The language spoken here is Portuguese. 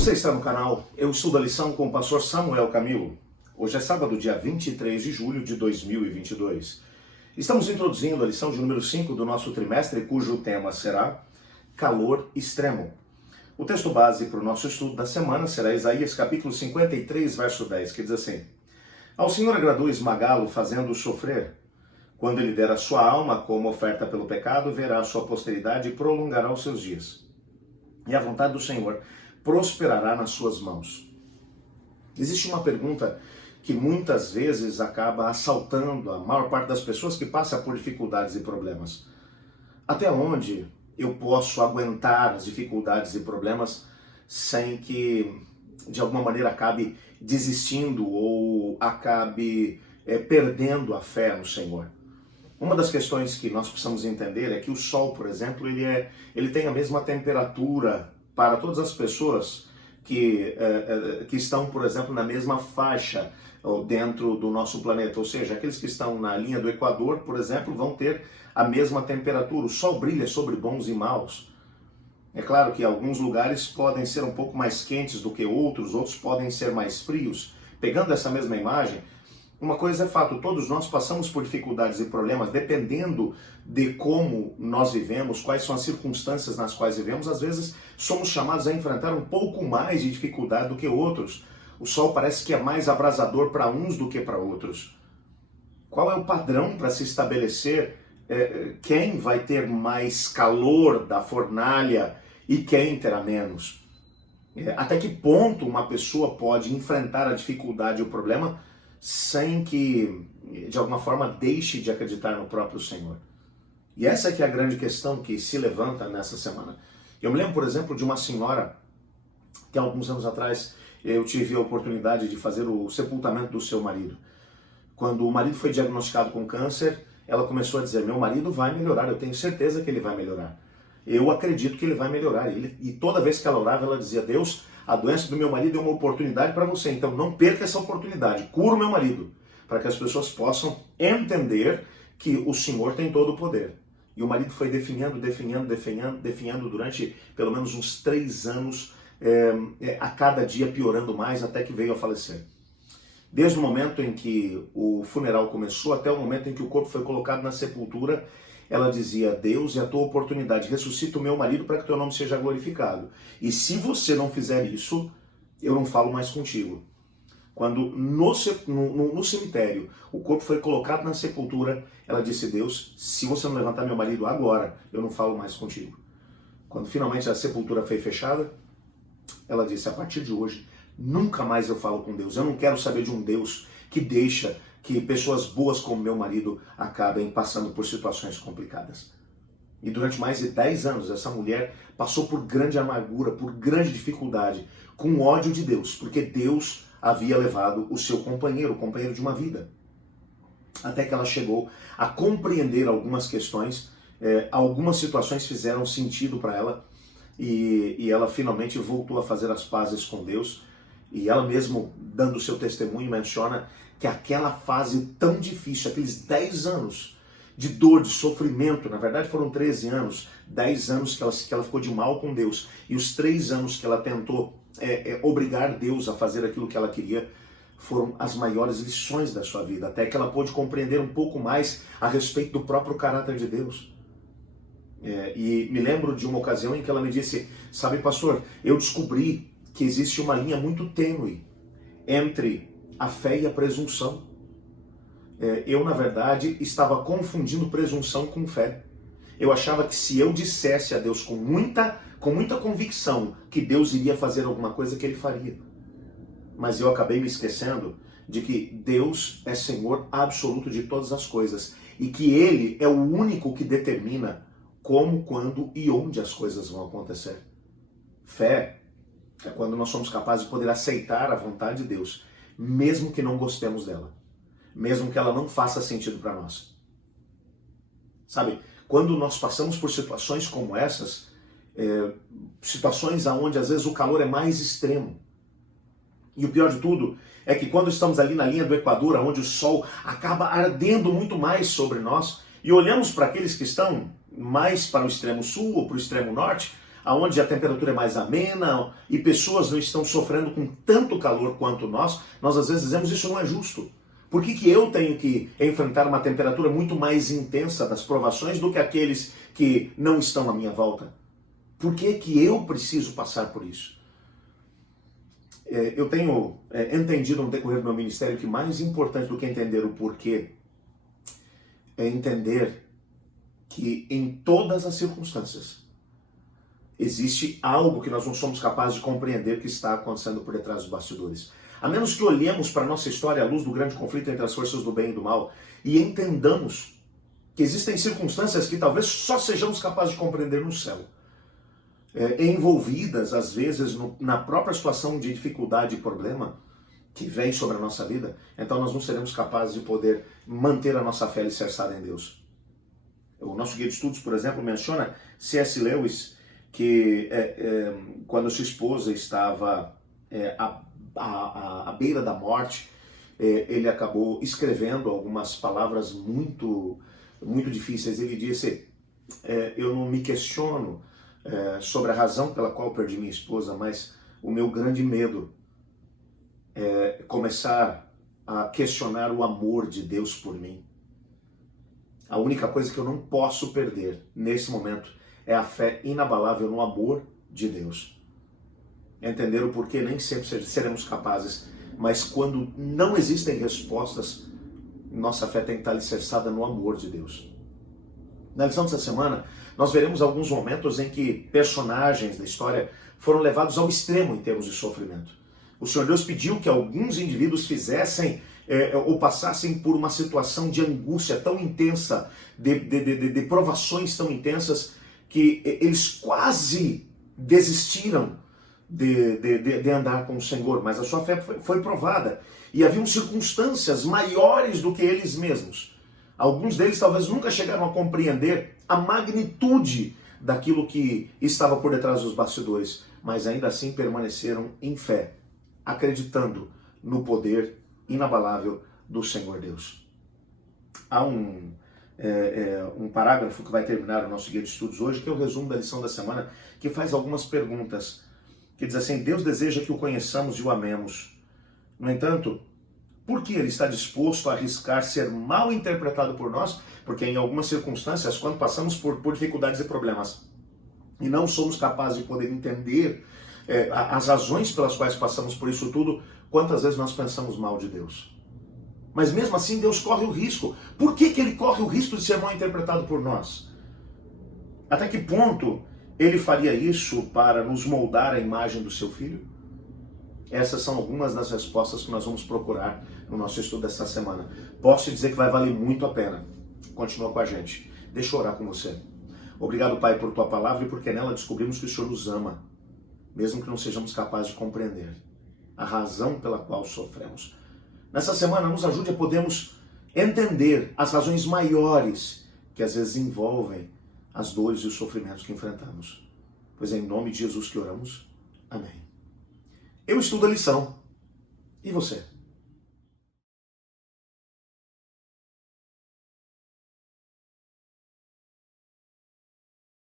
Você está no canal Eu Estudo a Lição com o pastor Samuel Camilo. Hoje é sábado, dia 23 de julho de 2022. Estamos introduzindo a lição de número 5 do nosso trimestre, cujo tema será Calor Extremo. O texto base para o nosso estudo da semana será Isaías capítulo 53, verso 10, que diz assim: Ao Senhor agradou esmagá-lo, fazendo-o sofrer. Quando ele der a sua alma como oferta pelo pecado, verá a sua posteridade e prolongará os seus dias. E a vontade do Senhor prosperará nas suas mãos. Existe uma pergunta que muitas vezes acaba assaltando a maior parte das pessoas que passa por dificuldades e problemas. Até onde eu posso aguentar as dificuldades e problemas sem que, de alguma maneira, acabe desistindo ou acabe perdendo a fé no Senhor? Uma das questões que nós precisamos entender é que o Sol, por exemplo, ele tem a mesma temperatura para todas as pessoas que estão, por exemplo, na mesma faixa dentro do nosso planeta. Ou seja, aqueles que estão na linha do Equador, por exemplo, vão ter a mesma temperatura. O Sol brilha sobre bons e maus. É claro que alguns lugares podem ser um pouco mais quentes do que outros podem ser mais frios. Pegando essa mesma imagem, uma coisa é fato, todos nós passamos por dificuldades e problemas, dependendo de como nós vivemos, quais são as circunstâncias nas quais vivemos. Às vezes somos chamados a enfrentar um pouco mais de dificuldade do que outros. O sol parece que é mais abrasador para uns do que para outros. Qual é o padrão para se estabelecer quem vai ter mais calor da fornalha e quem terá menos? Até que ponto uma pessoa pode enfrentar a dificuldade e o problema sem que, de alguma forma, deixe de acreditar no próprio Senhor? E essa é que é a grande questão que se levanta nessa semana. Eu me lembro, por exemplo, de uma senhora que há alguns anos atrás eu tive a oportunidade de fazer o sepultamento do seu marido. Quando o marido foi diagnosticado com câncer, ela começou a dizer: meu marido vai melhorar, eu tenho certeza que ele vai melhorar. Eu acredito que ele vai melhorar. E toda vez que ela orava, ela dizia: Deus, a doença do meu marido é uma oportunidade para você, então não perca essa oportunidade, cura o meu marido, para que as pessoas possam entender que o Senhor tem todo o poder. E o marido foi definhando durante pelo menos uns 3 anos, a cada dia piorando mais, até que veio a falecer. Desde o momento em que o funeral começou até o momento em que o corpo foi colocado na sepultura, ela dizia: Deus, é a tua oportunidade, ressuscita o meu marido para que teu nome seja glorificado. E se você não fizer isso, eu não falo mais contigo. Quando no cemitério o corpo foi colocado na sepultura, ela disse: Deus, se você não levantar meu marido agora, eu não falo mais contigo. Quando finalmente a sepultura foi fechada, ela disse: a partir de hoje, nunca mais eu falo com Deus. Eu não quero saber de um Deus que deixa que pessoas boas como meu marido acabem passando por situações complicadas. E durante mais de 10 anos, essa mulher passou por grande amargura, por grande dificuldade, com ódio de Deus, porque Deus havia levado o seu companheiro, o companheiro de uma vida. Até que ela chegou a compreender algumas questões, algumas situações fizeram sentido para ela, e ela finalmente voltou a fazer as pazes com Deus. E ela mesmo, dando o seu testemunho, menciona que aquela fase tão difícil, aqueles 10 anos de dor, de sofrimento, na verdade foram 13 anos, 10 anos que ela ficou de mal com Deus, e os 3 anos que ela tentou obrigar Deus a fazer aquilo que ela queria, foram as maiores lições da sua vida, até que ela pôde compreender um pouco mais a respeito do próprio caráter de Deus. E me lembro de uma ocasião em que ela me disse: sabe, pastor, eu descobri que existe uma linha muito tênue entre a fé e a presunção. Eu, na verdade, estava confundindo presunção com fé. Eu achava que se eu dissesse a Deus com muita convicção que Deus iria fazer alguma coisa, que Ele faria. Mas eu acabei me esquecendo de que Deus é Senhor absoluto de todas as coisas e que Ele é o único que determina como, quando e onde as coisas vão acontecer. Fé é quando nós somos capazes de poder aceitar a vontade de Deus, mesmo que não gostemos dela, mesmo que ela não faça sentido para nós. Sabe, quando nós passamos por situações como essas, situações onde às vezes o calor é mais extremo, e o pior de tudo é que quando estamos ali na linha do Equador, onde o sol acaba ardendo muito mais sobre nós, e olhamos para aqueles que estão mais para o extremo sul ou para o extremo norte, onde a temperatura é mais amena e pessoas não estão sofrendo com tanto calor quanto nós às vezes dizemos isso não é justo. Por que eu tenho que enfrentar uma temperatura muito mais intensa das provações do que aqueles que não estão à minha volta? Por que eu preciso passar por isso? Eu tenho entendido no decorrer do meu ministério que mais importante do que entender o porquê é entender que em todas as circunstâncias existe algo que nós não somos capazes de compreender que está acontecendo por detrás dos bastidores. A menos que olhemos para a nossa história à luz do grande conflito entre as forças do bem e do mal e entendamos que existem circunstâncias que talvez só sejamos capazes de compreender no céu. Envolvidas, às vezes, na própria situação de dificuldade e problema que vem sobre a nossa vida, então nós não seremos capazes de poder manter a nossa fé alicerçada em Deus. O nosso guia de estudos, por exemplo, menciona C.S. Lewis, que quando sua esposa estava à beira da morte, ele acabou escrevendo algumas palavras muito, muito difíceis. Ele disse, eu não me questiono sobre a razão pela qual perdi minha esposa, mas o meu grande medo é começar a questionar o amor de Deus por mim. A única coisa que eu não posso perder nesse momento é a fé inabalável no amor de Deus. Entender o porquê nem sempre seremos capazes, mas quando não existem respostas, nossa fé tem que estar alicerçada no amor de Deus. Na lição dessa semana, nós veremos alguns momentos em que personagens da história foram levados ao extremo em termos de sofrimento. O Senhor Deus pediu que alguns indivíduos fizessem ou passassem por uma situação de angústia tão intensa, de provações tão intensas, que eles quase desistiram de andar com o Senhor, mas a sua fé foi provada. E haviam circunstâncias maiores do que eles mesmos. Alguns deles talvez nunca chegaram a compreender a magnitude daquilo que estava por detrás dos bastidores, mas ainda assim permaneceram em fé, acreditando no poder inabalável do Senhor Deus. Há um parágrafo que vai terminar o nosso guia de estudos hoje, que é o resumo da lição da semana, que faz algumas perguntas, que diz assim: Deus deseja que o conheçamos e o amemos. No entanto, por que ele está disposto a arriscar ser mal interpretado por nós? Porque em algumas circunstâncias, quando passamos por dificuldades e problemas e não somos capazes de poder entender as razões pelas quais passamos por isso tudo, quantas vezes nós pensamos mal de Deus? Mas mesmo assim Deus corre o risco. Por que ele corre o risco de ser mal interpretado por nós? Até que ponto ele faria isso para nos moldar a imagem do seu Filho? Essas são algumas das respostas que nós vamos procurar no nosso estudo desta semana. Posso te dizer que vai valer muito a pena. Continua com a gente. Deixa eu orar com você. Obrigado, Pai, por tua palavra e porque nela descobrimos que o Senhor nos ama, mesmo que não sejamos capazes de compreender a razão pela qual sofremos. Nessa semana, nos ajude a podermos entender as razões maiores que às vezes envolvem as dores e os sofrimentos que enfrentamos. Pois é em nome de Jesus que oramos. Amém. Eu estudo a lição. E você?